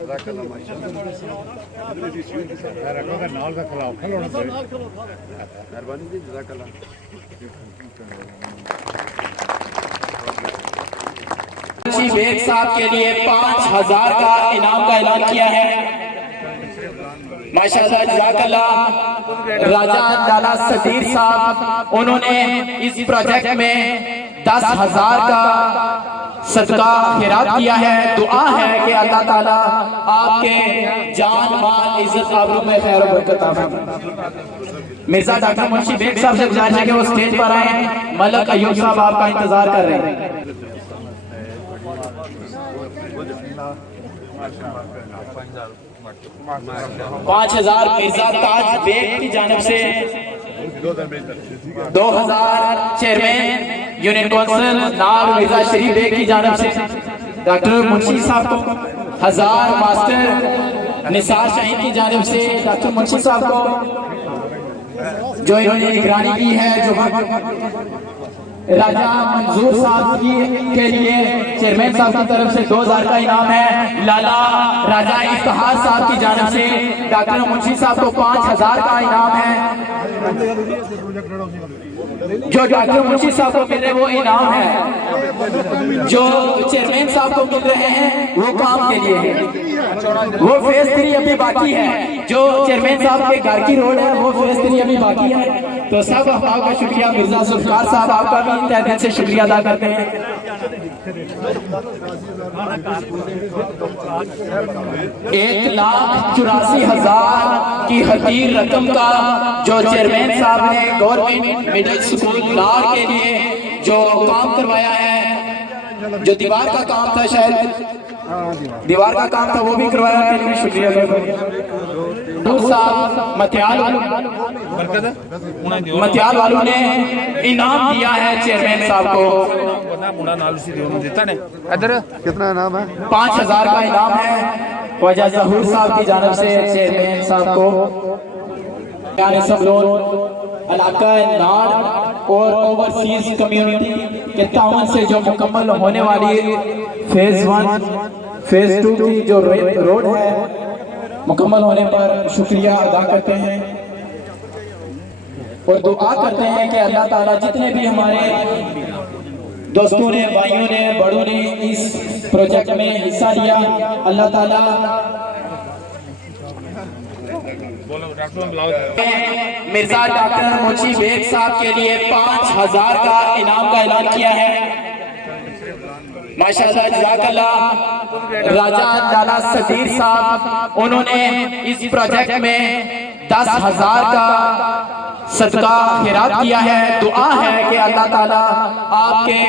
Bag साहब के लिए 5000 का इनाम का ऐलान किया है। माशाअल्लाह जज़ाकल्लाह। राजा लाला सदीर साहब उन्होंने इस प्रोजेक्ट में 10,000 का सदका खैरात किया है। दुआ है कि अल्लाह ताला आपके जान माल इज्जत आबरू में खैर और बरकत अता फरमाए। मिर्जा डॉक्टर मुंशी बेग साहब से गुजारिश है कि वो स्टेज पर आए। मलक अयूब साहब आपका इंतजार कर रहे हैं। 5000 मिर्जा ताज बेग की जानिब से, 2000 चेयरमैन यूनियन काउंसिल नाल मिर्जा शरीफ बेग की जानिब से, डॉक्टर मुंशी साहब को 1000 मास्टर निसार शाहीन की जानिब से डॉक्टर मुंशी साहब को जो इन्होंने निगरानी की है। जो राजा मंजूर साहब के लिए चेयरमैन साहब की तरफ से 2000 का इनाम है। लाला राजा इफ्तिखार साहब की जानिब से डॉक्टर मुंशी साहब को 5000 का इनाम है। जो डॉक्टर मुंशी साहब को मिल रहे वो इनाम है, जो चेयरमैन साहब को मिल रहे हैं वो काम के लिए है। वो फेज 3 अभी बाकी है। जो चेयरमैन साहब के घर की रोड है वो फेज 3 अभी बाकी है। तो सब अहबाब का शुक्रिया। मिर्जा जुल्फकार साहब आपका भी तहे दिल से शुक्रिया अदा करते हैं। 1,84,000 की हकीर रकम का जो चेयरमैन साहब ने गवर्नमेंट मिडिल स्कूल लार के लिए जो काम करवाया है, जो दीवार का काम था, शायद दीवार का काम था, वो भी करवाया के लिए शुक्रिया। मतियाल वालों ने इनाम दिया है चेयरमैन साहब को। कितना इनाम है? 5000 का इनाम है। ख्वाजा ज़हूर साहब की जानिब से चेयरमैन साहब को सब लोग इलाका नाड़ और ओवरसीज कम्युनिटी के तावन से जो मुकम्मल होने वाली फेज 1 फेज 2 की जो रोड है मुकम्मल होने पर शुक्रिया अदा करते हैं और दुआ करते हैं कि अल्लाह ताला जितने भी हमारे दोस्तों ने, भाइयों ने, बड़ों ने इस प्रोजेक्ट में हिस्सा लिया, अल्लाह ताला मिर्जा डॉक्टर मुंशी बेग साहब के लिए 5000 का इनाम का ऐलान किया है। माशाअल्लाह जज़ाकल्लाह। राजा लाला सदीर साहब उन्होंने इस प्रोजेक्ट में 10,000 का सदका खैरात किया है। दुआ है कि अल्लाह ताला आपके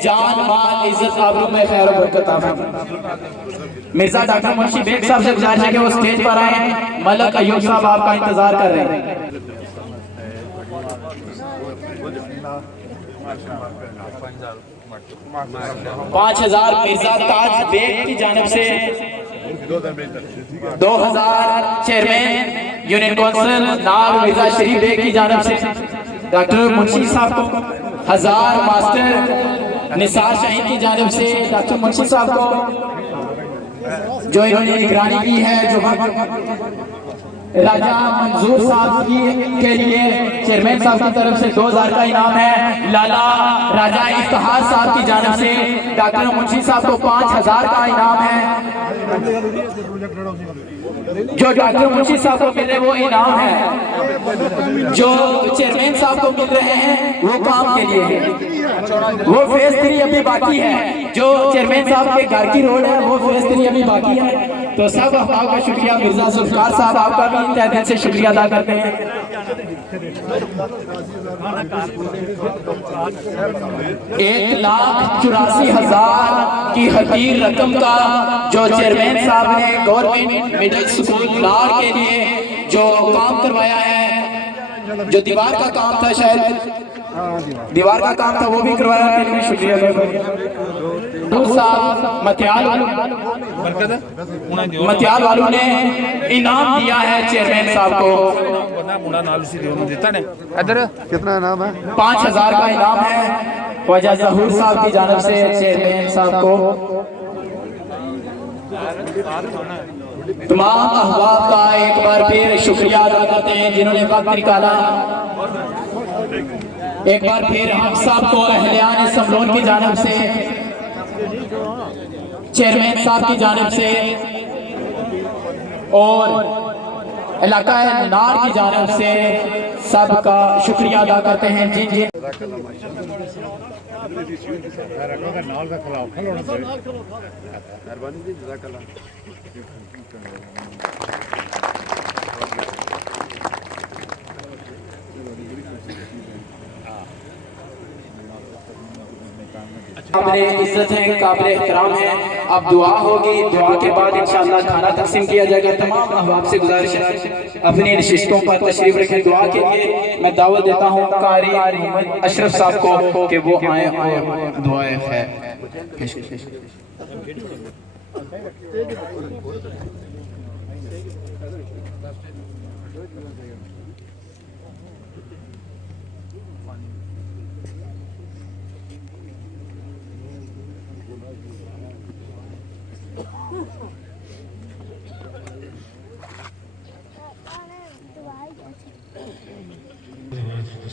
जान माल इज्जत आबरू में खैर और बरकत अता फरमाए। मिर्जा डॉक्टर मुंशी बेग साहब से गुजारिश है कि वो स्टेज पर आए। मलक अयूब साहब आपका इंतजार कर रहे हैं। 5000 मिर्जा ताज बेग की जानिब से, 2000 चेयरमैन यूनियन काउंसिल नाल मिर्जा शरीफ बेग की जानिब से, डॉक्टर मुंशी साहब को 1000 मास्टर निसार शाहीन की जानिब से डॉक्टर मुंशी साहब को जो इन्होंने निगरानी की है। जो राजा मंजूर साहब के लिए चेयरमैन साहब की तरफ से 2000 का इनाम है। लाला राजा इफ्तिखार साहब की जानिब से डॉक्टर मुंशी साहब को 5000 का इनाम है। जो डॉक्टर मुंशी साहब को मिल रहे वो इनाम है, जो चेयरमैन साहब को मिल रहे हैं वो काम के लिए है। वो फेज 3 अभी बाकी है। जो चेयरमैन साहब के घर की रोड है वो फेज 3 अभी बाकी है। तो सब अहबाब का शुक्रिया। मिर्जा जुल्फकार साहब आपका भी तहे दिल से शुक्रिया अदा करते हैं। 1,84,000 की हकीर रकम का जो चेयरमैन साहब ने गवर्नमेंट मिडिल स्कूल लार के लिए जो काम करवाया है, जो दीवार का काम था, शायद दीवार का काम था, वो भी करवाया के लिए शुक्रिया। मतियाल वालों ने इनाम दिया है चेयरमैन साहब को। कितना इनाम है? 5000 का इनाम है। ख्वाजा ज़हूर साहब की जानिब से चेयरमैन साहब को तमाम अहबाब का एक बार फिर शुक्रिया अदा करते हैं जिन्होंने वक्त निकाला। एक बार फिर हम सबको अहलियान समलोन की जानिब से, चेयरमैन साहब की जानिब से और इलाका नार की जानिब से सबका शुक्रिया अदा करते हैं। जिन जिन काबिल इज्जत है, काबिल एहतराम है। अब दुआ होगी, दुआ के बाद इंशाअल्लाह खाना तकसीम किया जाएगा। तमाम अहबाब से गुजारिश है अपनी नशिस्तों पर तशरीफ रखें। दुआ के लिए मैं दावत देता हूँ कारी मोहम्मद अशरफ साहब को कि वो आए और दुआएं खैर।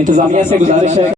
इंतजामिया से गुजारिश है